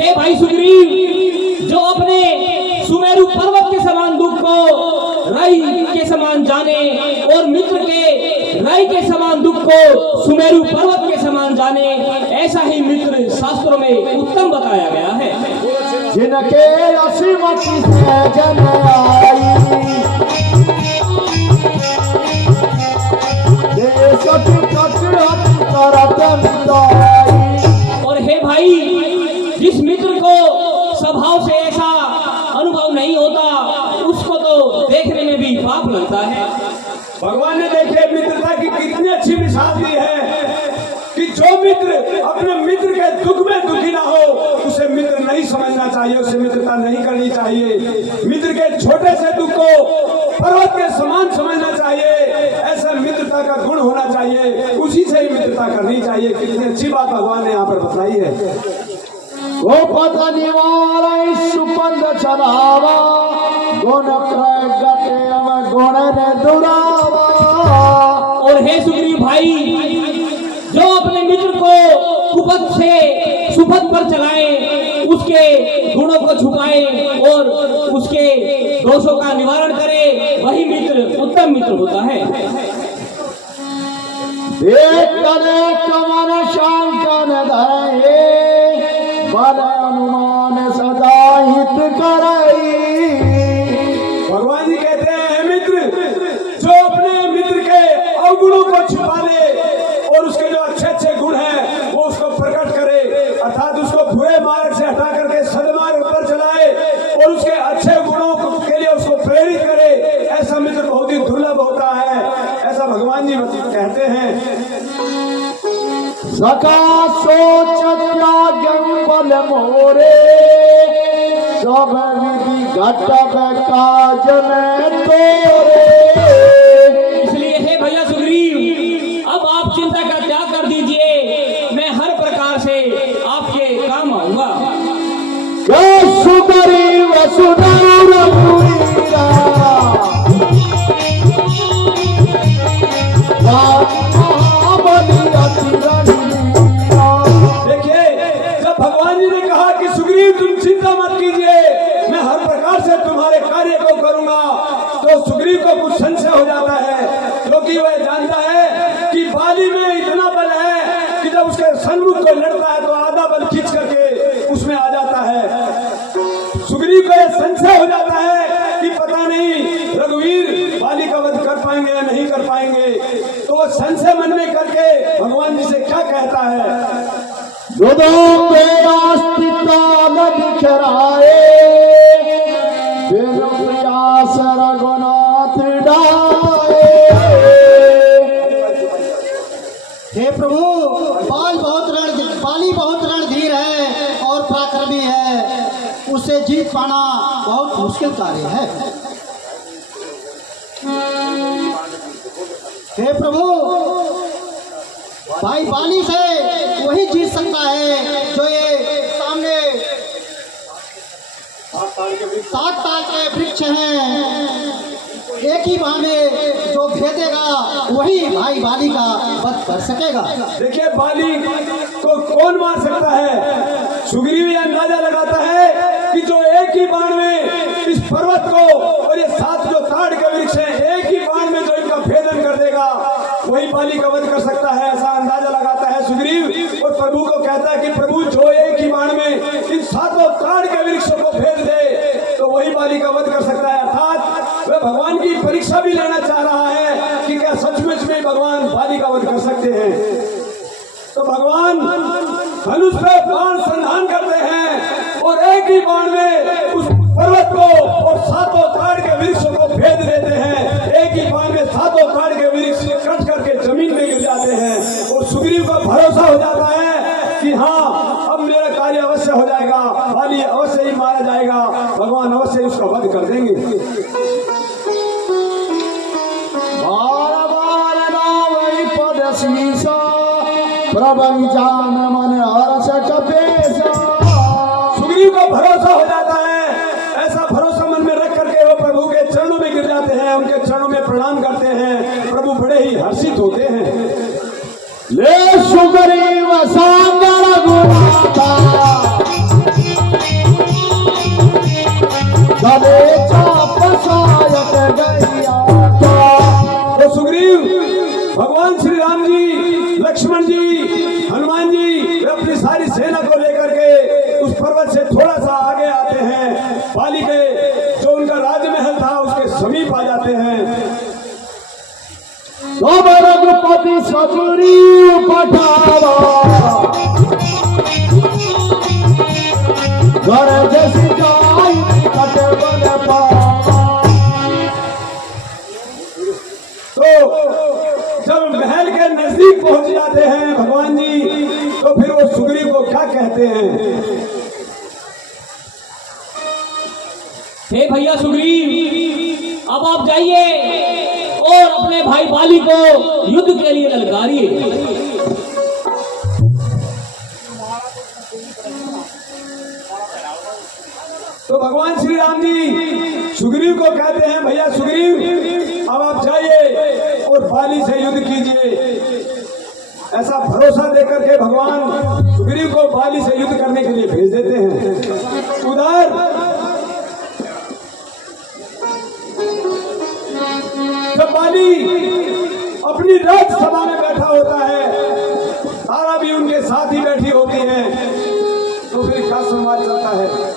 हे भाई सुग्रीव, जो अपने सुमेरु पर्वत के समान दुख को राई के समान जाने और मित्र के राई के समान दुख को सुमेरु पर्वत के समान जाने, ऐसा ही मित्र शास्त्रों में उत्तम बताया गया है। जिनके असीमत से जन आई, और हे भाई, जिस मित्र को स्वभाव से ऐसा अनुभव नहीं होता, उसको तो देखने में भी पाप लगता है। भगवान ने देखे मित्रता की कितनी अच्छी मिसाल दी है कि जो मित्र अपने मित्र के दुख में दुखी ना हो, उसे मित्र नहीं समझना चाहिए, उसे मित्रता नहीं करनी चाहिए। मित्र के छोटे से दुख को पर्वत के समान समझना चाहिए, ऐसा मित्रता का गुण होना चाहिए, उसी से ही मित्रता करनी चाहिए। कितनी अच्छी बात भगवान ने यहाँ पर बताई है। वो पता निवारा सुपंद चलावा, गुण प्रगटे गुण ने दुरावा। और हे सुग्रीव भाई, जो अपने मित्र को कुपथ से सुपथ पर चलाए, उसके गुणों को छुपाए और उसके दोषों का निवारण करे, वही मित्र उत्तम मित्र होता है। एक कमन शांकन धरे, बल अनुमान सदा हित कराई। भगवान जी कहते हैं, मित्र जो अपने मित्र के अवगुणों को छुपा ले और उसके जो अच्छे अच्छे गुण हैं वो उसको प्रकट करे, अर्थात उसको बुरे मार्ग से हटा करके सदमार्ग पर चलाए और उसके अच्छे गुणों के लिए उसको प्रेरित करे, ऐसा मित्र बहुत ही दुर्लभ होता है, ऐसा भगवान जी कहते हैं। सका सोच त्यागं बल मोरे, सब विधि घटक काज में तोरे। इसलिए हे भैया सुग्रीव, अब आप चिंता का त्याग कर दीजिए, मैं हर प्रकार से आपके काम आऊंगा। सुग्रीव सुनर रघुवीरा, देखिए, जब भगवान जी ने कहा कि सुग्रीव तुम चिंता मत कीजिए, मैं हर प्रकार से तुम्हारे कार्य को करूंगा, तो सुग्रीव को कुछ संशय हो जाता है, क्योंकि वह जानता है कि बाली में इतना बल है कि जब उसके सन्मुख को लड़ता है तो आधा बल खींच करके उसमें आ जाता है। सुग्रीव को यह संशय हो जाता है कि पता नहीं रघुवीर बाली का वध कर पाएंगे या नहीं कर पाएंगे, तो वह संशय मन में करके भगवान जी से क्या कहता है। दिखराए, बिनु प्रयास रघुनाथ डाए। हे प्रभु, बाली बहुत रणधीर है और पराक्रमी है, उसे जीत पाना बहुत मुश्किल कार्य है। हे प्रभु, भाई बाली से वही जीत सकता है जो ये सामने 7 ताल के वृक्ष हैं, एक ही बाण में जो भेदेगा वही भाई बाली का वध कर सकेगा। देखिए, बाली को कौन मार सकता है? सुग्रीव ये अंदाजा लगाता है कि जो एक ही बाण में इस पर्वत को और ये 7 जो ताड़ के वृक्ष हैं, एक ही बाण में जो इनका भेदन कर देगा, वही बाली का वध कर सकता है, ऐसा अंदाजा लगाता है सुग्रीव। और प्रभु को कहता है कि प्रभु जो एक ही बाण में इन 7 ताड़ के वृक्षों को भेद दे, तो वही बाली का वध कर सकता है। अर्थात वह भगवान की परीक्षा भी लेना चाह रहा है कि क्या सचमुच में भगवान बाली का वध कर सकते हैं। तो भगवान धनुष पे बाण संधान करते हैं और एक ही बाण में उस पर्वत को और 7 ताड़ के वृक्षों को भेद देते हैं। एक ही बाण में 7 ताड़ के वृक्ष कट करके जमीन में गिर जाते हैं और सुग्रीव को भरोसा हो जाता है कि हाँ, अब मेरा कार्य अवश्य हो जाएगा, बाली अवश्य ही मारा जाएगा, भगवान अवश्य ही उसका वध कर देंगे। बार बार नावई पद शीसा, प्रभु जान मन हर्ष कपेशा। सुग्रीव को भरोसा हो जाता है, ऐसा भरोसा मन में रख करके वो प्रभु के चरणों में गिर जाते हैं, उनके चरणों में प्रणाम करते हैं। प्रभु बड़े ही हर्षित होते हैं। ले सुग्रीव सांग रघुनाथा, पति सगुरी पठावा घर जैसी गाय कटे बने तो जब महल के नजदीक पहुंच जाते हैं भगवान जी, तो फिर वो सुग्रीव को क्या कहते हैं? हे भैया सुग्रीव, अब आप जाइए और अपने भाई बाली को युद्ध के लिए ललकारिए। तो भगवान श्री राम जी सुग्रीव को कहते हैं, भैया सुग्रीव, अब आप जाइए और बाली से युद्ध कीजिए। ऐसा भरोसा देकर के भगवान सुग्रीव को बाली से युद्ध करने के लिए भेज देते हैं। उधर जब बाली अपनी राज्यसभा में बैठा होता है, तारा भी उनके साथ ही बैठी होती है, तो फिर क्या संवाद चलता है?